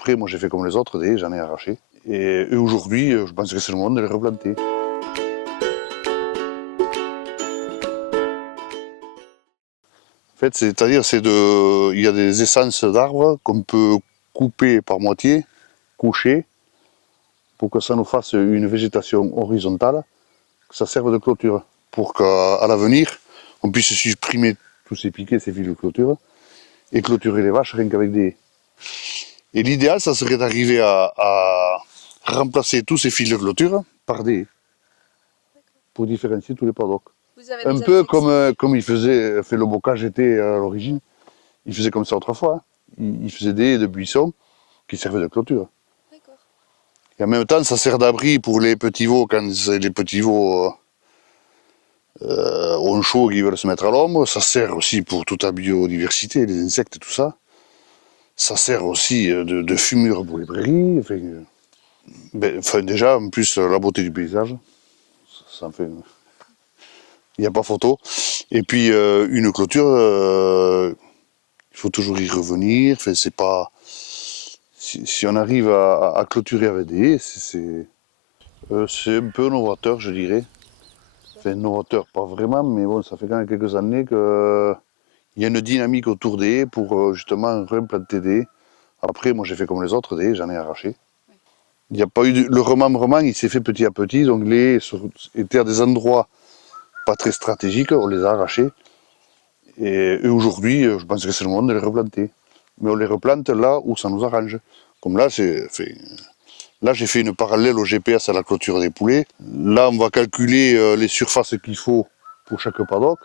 Après, moi j'ai fait comme les autres, des haies, j'en ai arraché. Et aujourd'hui, je pense que c'est le moment de les replanter. En fait, c'est-à-dire, il y a des essences d'arbres qu'on peut couper par moitié, coucher, pour que ça nous fasse une végétation horizontale, que ça serve de clôture, pour qu'à l'avenir, on puisse supprimer tous ces piquets, ces fils de clôture, et clôturer les vaches rien qu'avec des haies. Et l'idéal, ça serait d'arriver à remplacer tous ces fils de clôture par des haies, pour différencier tous les paddocks. Un peu comme il fait le bocage été à l'origine. Il faisait comme ça autrefois. Hein. Il faisait des haies de buissons qui servaient de clôture. Et en même temps, ça sert d'abri pour les petits veaux quand les petits veaux ont chaud et qui veulent se mettre à l'ombre. Ça sert aussi pour toute la biodiversité, les insectes et tout ça. Ça sert aussi de fumure pour les prairies. Enfin, déjà, en plus, la beauté du paysage, ça en fait. Il n'y a pas photo. Et puis, une clôture, il faut toujours y revenir. Enfin, c'est pas. Si on arrive à clôturer avec des haies, c'est un peu novateur, je dirais. Enfin, novateur, pas vraiment, mais bon, ça fait quand même quelques années qu'il y a une dynamique autour des haies pour justement réimplanter des haies. Après, moi j'ai fait comme les autres, des haies, j'en ai arraché. Il n'y a pas eu le remembrement, il s'est fait petit à petit, donc les haies étaient à des endroits pas très stratégiques, on les a arrachés. Et aujourd'hui, je pense que c'est le moment de les replanter. Mais on les replante là où ça nous arrange. Comme là, là j'ai fait une parallèle au GPS à la clôture des poulets. Là, on va calculer les surfaces qu'il faut pour chaque paddock.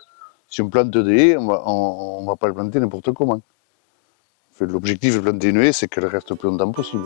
Si on plante des haies, on va pas les planter n'importe comment. L'objectif de planter une haie, c'est qu'elle reste le plus longtemps possible.